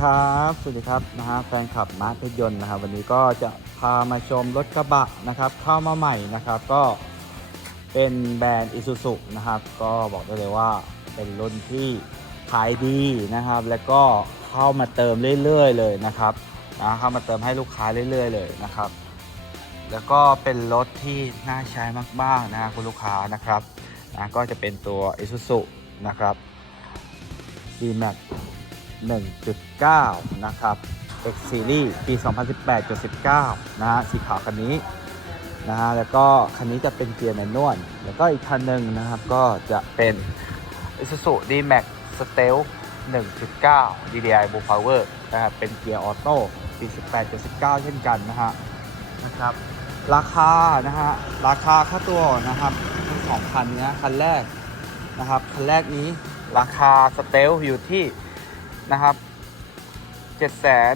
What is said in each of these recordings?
สวัสดีครับสวัสดีครับนะฮะแฟนคลับมาร์คยนต์นะครับ วันนี้ก็จะพามาชมรถกระบะนะครับเข้ามาใหม่นะครับ ก็เป็นแบรนด์อิซูซุนะครับ ก็บอกได้เลยว่าเป็นรุ่นที่ขายดีนะครับ แล้วก็เข้ามาเติมเรื่อยๆ เลยนะครับนะเข้ามาเติมให้ลูกค้าเรื่อย ๆ เลยนะครับ แล้วก็เป็นรถที่น่าใช้มากๆนะฮะคุณลูกค้านะครับนะก็จะเป็นตัว Isuzu นะครับ D-Max 1.9 นะครับ X Series ปี 2018-19 นะฮะ สีขาวคันนี้นะฮะ แล้วก็คันนี้จะเป็นเกียร์แมนนวล แล้วก็อีกคันหนึ่งนะครับ ก็จะเป็น Isuzu D-Max Stealth 1.9 DDI Blue Power นะครับ เป็นเกียร์ออโต้ปี 18-19 เช่นกันนะฮะ นะครับ ราคานะฮะ ราคาค่าตัวนะครับทั้งสองคันเนี้ยคันแรกนะครับ คันแรกนี้ราคาสเตลอยู่ที่ นะครับเจ็ดแสน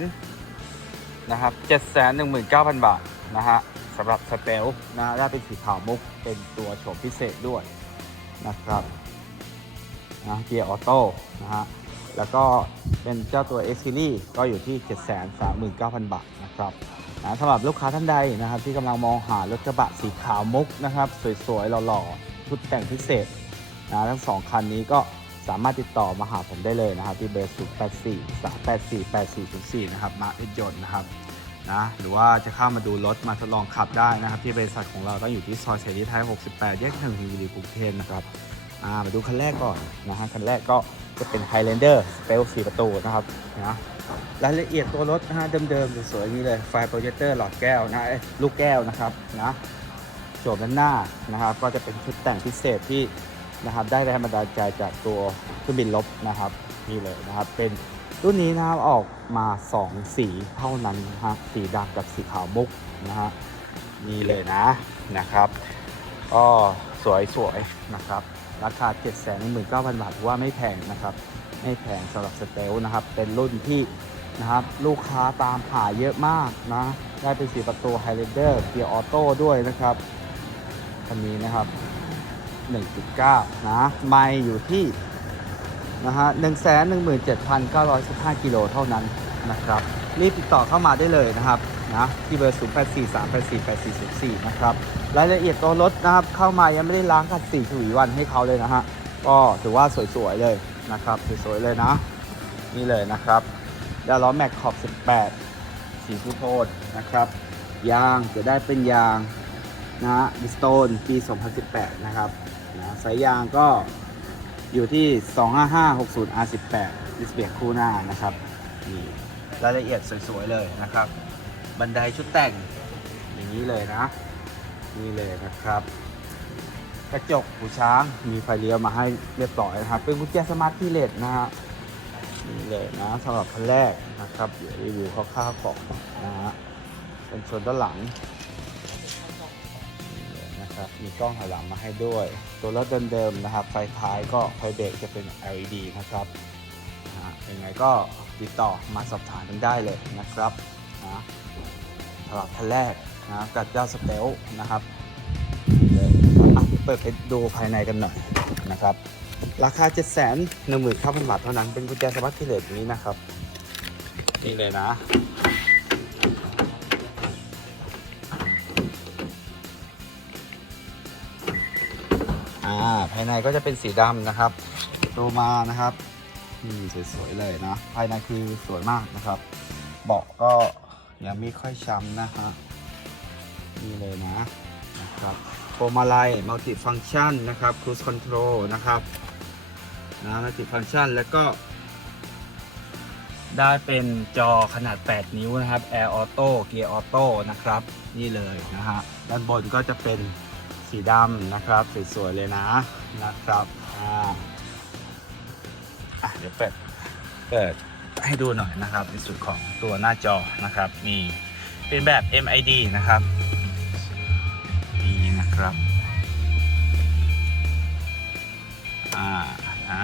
นะครับเจ็ดแสนหนึ่งหมื่นเก้าพันบาทนะฮะสำหรับสเตลนะฮะได้เป็นสีขาวมุกเป็นตัวโฉมพิเศษด้วยนะครับนะเกียร์ออโต้นะฮะแล้วก็เป็นเจ้าตัว X Series ก็อยู่ที่ 739,000 บาทนะครับนะสำหรับลูกค้าท่านใดนะครับ ที่กำลังมองหารถกระบะสีขาวมุกนะครับ สวยๆหล่อๆชุดแต่งพิเศษนะทั้งสองคันนี้ก็ สามารถติดต่อมาหาผมได้เลยนะครับ ที่เบอร์ 0 8 4 3 8 4 8 4 0 4 นะครับ มาเอ็ดยนต์นะครับนะหรือว่าจะเข้ามาดูรถมาทดลองขับได้นะครับ ที่บริษัทของเราต้องอยู่ที่ซอยเสรีไทย 68 แยกทางทีวีกรุงเทพนะครับมาดูคันแรกก่อนนะฮะคันแรกก็จะเป็น Highlander สเปล4ประตูนะครับนะรายละเอียดตัวรถนะฮะเดิมๆสวยๆนี้เลยไฟโปรเจคเตอร์หลอดแก้วนะลูกแก้วนะครับนะโฉมด้านหน้านะครับก็จะเป็นชุดแต่งพิเศษที่ นะครับได้แรงบันดาลใจจากตัวเครื่องบินลบนะครับนี่เลยนะครับ เป็นรุ่นนี้นะครับออกมา 2 สีเท่านั้นนะครับสีดำกับสีขาวมุกนะฮะนี่เลยนะนะครับก็สวยสวยๆนะครับ ราคา 7 1 9 0 0 0 บาทว่าไม่แพงนะครับ ไม่แพงสำหรับสเตลนะครับ เป็นรุ่นที่นะครับลูกค้าตามหาเยอะมากนะ ได้เป็นสีประตูไฮเลนเดอร์เกียร์ออโต้ด้วยนะครับคันนี้นะครับ 1.9 นะ ไม่อยู่ที่นะฮะ117,915 กิโลเท่านั้นนะครับ รีบติดต่อเข้ามาได้เลยนะครับนะที่เบอร์ 0843848404 นะครับ รายละเอียดตัวรถนะครับ เข้ามายังไม่ได้ล้างกัดสีฉวีวันให้เขาเลยนะฮะ ก็ถือว่าสวยๆเลยนะครับ สวยๆเลยนะ นี่เลยนะครับดาล้อแม็กขอบ 18 สีทูโทนนะครับ ยางจะได้เป็นยางนะฮะบิสโตนปี 2018 นะครับ สายยางก็อยู่ที่ 25560 R18 ดิสเบรกคู่หน้านะครับนี่รายละเอียดสวยๆเลยนะครับ บันไดชุดแต่งอย่างนี้เลยนะ นี่เลยนะครับ กระจกหูช้างมีไฟเลี้ยวมาให้เรียบร้อยนะครับ เป็นกุญแจสมาร์ทคีย์เลสนะฮะนี่เลยนะสำหรับคันแรกนะครับเดี๋ยวรีวิวคร่าวๆก่อนนะฮะเป็นชนด้านหลัง นะครับมีกล้องถอยหลังมาให้ด้วย ตัวรถเดิมๆนะครับ ไฟท้ายก็ไฟเบรกจะเป็น LED นะครับนะยังไงก็ติดต่อมาสอบถามกันได้เลยนะครับนะสำหรับคันแรกนะกับเจ้าสเตลนะครับเปิดไปดูภายในกันหน่อยนะครับ ราคา 7 1 9 0 0 0บาทเท่านั้นเป็นกุญแจสมาร์ทคีย์เลสนี้นะครับ นี่เลยนะ อ่าภายในก็จะเป็นสีดำนะครับโรมานะครับอืมสวยๆเลยนะ ภายในคือสวยมากนะครับ เบาะก็ยังไม่ค่อยช้ำนะฮะนี่เลยนะนะครับโฟมาลัยมัลติฟังชันนะครับครู i คอนโทรลนะครับนะมัลติฟังชันแล้วก็ ได้เป็นจอขนาด 8 นิ้วนะครับ Air Auto Gear Auto นะครับ นี่เลยนะฮะด้านบนก็จะเป็น สีดำนะครับสวยๆเลยนะนะครับอ่าอะเดี๋ยวเปิดเปิดให้ดูหน่อยนะครับในส่วนของตัวหน้าจอนะครับมีเป็นแบบ MID นะครับนี่นะครับอ่านะ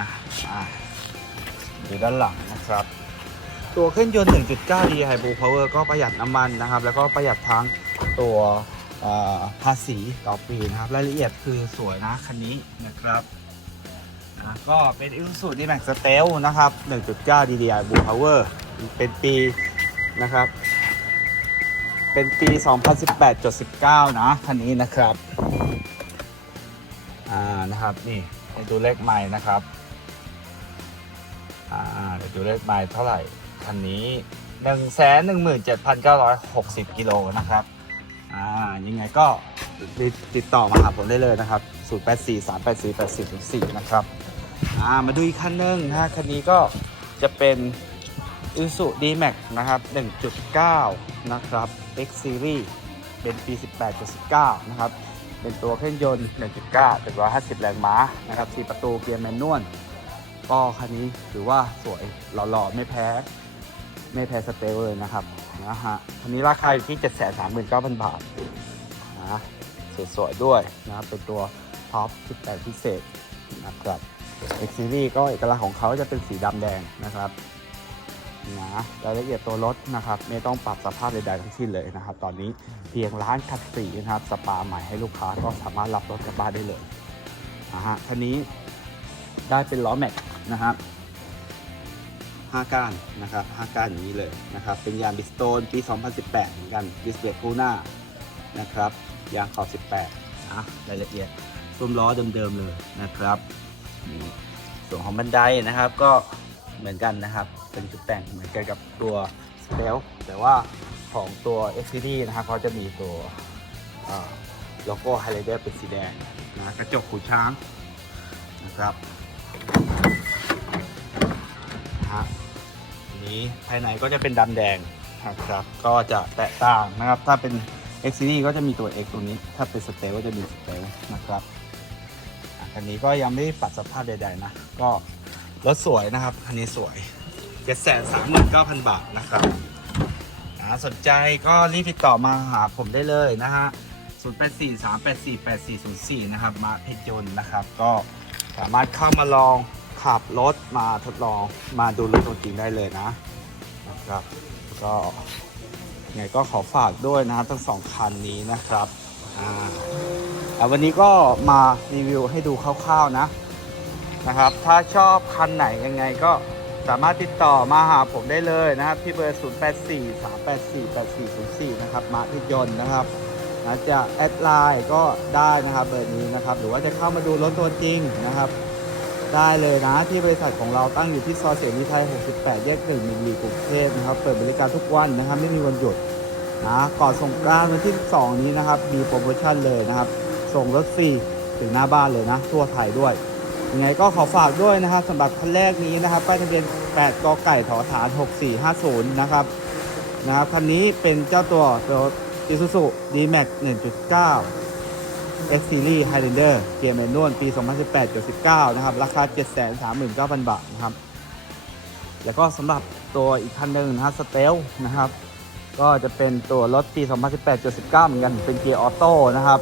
อ่าดูด้านหลังนะครับ ตัวเครื่องยนต์ 1.9 D Hybrid Power ก็ประหยัดน้ำมันนะครับ แล้วก็ประหยัดทั้งตัว ภาษีต่อปีนะครับ รายละเอียดคือสวยนะคันนี้นะครับอะก็เป็น Isuzu D-Max Stealth นะครับ 1.9 DDI Blue Power เป็นปีนะครับ เป็นปี 2018.19 นะคันนี้นะครับอ่านะครับนี่ให้ดูเลขไม้นะครับอ่าเดี๋ยวดูเลขไม้เท่าไหร่คันนี้ 117,960 กิโลนะครับ ยังไงก็ติดติดต่อมาหาผมได้เลยนะครับ 0843848404 นะครับอ่ามาดูอีกคันหนึงนะคันนี้ก็จะเป็น i s u D-Max นะครับ 1.9 นะครับ X Series เป็นปี 18.19นะครับ เป็นตัวเครื่องยนต์ 1.9 150 แรงม้านะครับ 4 ประตูเกียร์แมนนวลก็คันนี้ถือว่าสวยหล่อๆ ไม่แพ้ ไม่แพ้สเตลเลยนะครับนะฮะคันนี้ราคาอยู่ที่ 739,000 บาท นะสวยๆด้วยนะครับเป็นตัวท็อป18พิเศษนะครับ X Series ก็เอกลักษณ์ของเขาจะเป็นสีดำแดงนะครับนะรายละเอียดตัวรถนะครับ ไม่ต้องปรับสภาพใดๆทั้งสิ้นเลยนะครับ ตอนนี้เพียงร้านขัดสีนะครับสปาใหม่ให้ลูกค้าก็สามารถรับรถกลับบ้านได้เลยนะฮะคันนี้ได้เป็นล้อแม็กนะครับ5ก้านนะครับ5ก้านอย่างนี้เลยนะครับ เป็นยางบิสโตนปี 2018 เหมือนกันดิสเบรกคู่หน้านะครับ ยางขอบ 18นะรายละเอียดซุ้มล้อเดิมๆเลยนะครับนี่ส่วนของบันไดนะครับก็เหมือนกันนะครับ เป็นจุดแต่งเหมือนกันกับตัวสเตลแต่ว่าของตัว x c d นะครับเขาจะมีตัวโลโก้ไฮไลเดอร์เป็นสีแดงนะกระจกหูช้างนะครับฮะนี้ภายในก็จะเป็นดำแดงนะครับ ก็จะแตกต่างนะครับ ถ้าเป็น x c d ก็จะมีตัว X ตรงนี้ ถ้าเป็นสเตลก็จะมีสเตลนะครับคันนี้ก็ยังไม่ปรับสภาพใดๆนะ ก็รถสวยนะครับคันนี้สวย739,000บาทนะครับอ่าสนใจก็รีบติดต่อมาหาผมได้เลยนะฮะ0843848404นะครับ มาเพชรยนต์นะครับ ก็สามารถเข้ามาลองขับรถมาทดลองมาดูรถตัวจริงได้เลยนะนะครับ ก็ ยังไงก็ขอฝากด้วยนะครับทั้งสองคันนี้นะครับอ่าอ่วันนี้ก็มารีวิวให้ดูคร่าวๆนะนะครับ ถ้าชอบคันไหนยังไงก็สามารถติดต่อมาหาผมได้เลยนะครับ ที่เบอร์ 084 384 8404 นะครับ มาที่ยนต์นะครับนะจะแอดไลน์ก็ได้นะครับเบอร์นี้นะครับ หรือว่าจะเข้ามาดูรถตัวจริงนะครับ ได้เลยนะ ที่บริษัทของเราตั้งอยู่ที่ซอยเสรีไทย 68 แยก1มิลลีกรุงเทพนะครับ เปิดบริการทุกวันนะครับ ไม่มีวันหยุดนะก่อนสงกรานต์วันที่ 2 นี้นะครับ มีโปรโมชั่นเลยนะครับ ส่งรถฟรีถึงหน้าบ้านเลยนะ ทั่วไทยด้วยยังไงก็ขอฝากด้วยนะครับสำหรับคันแรกนี้นะครับป้ายทะเบียน 8 กไก่ถอฐาน 6450 นะครับนะครับคันนี้เป็นเจ้าตัวตัว Isuzu D-Max 1.9 X Series Highlander เกียร์แมนนวลปี 2018-19 นะครับ ราคา 739,000 บาทนะครับ แล้วก็สำหรับตัวอีกคันหนึ่งนะฮะสเตลนะครับ ก็จะเป็นตัวรถปี 2018-19 เหมือนกัน เป็นเกียร์ออโต้นะครับ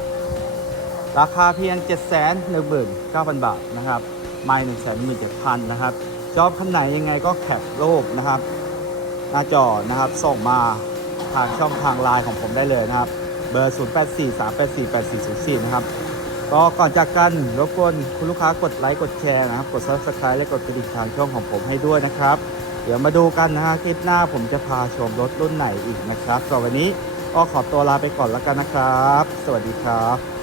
ราคาเพียง 7 1 9 0 0 0 บาทนะครับไม่1 1 7 0 0 0 นะครับ ชอบคันไหนยังไงก็แคปรูปนะครับ หน้าจอนะครับส่งมาทางช่องทางไลน์ของผมได้เลยนะครับ เบอร์ 0843848404 นะครับก็ก่อนจากกันรบกวนคุณลูกค้ากดไลค์กดแชร์นะครับ กด subscribe และกดกระดิ่งทางช่องของผมให้ด้วยนะครับ เดี๋ยวมาดูกันนะฮะคลิปหน้าผมจะพาชมรถรุ่นไหนอีกนะครับสำหรับวันนี้ก็ขอตัวลาไปก่อนแล้วกันนะครับ สวัสดีครับ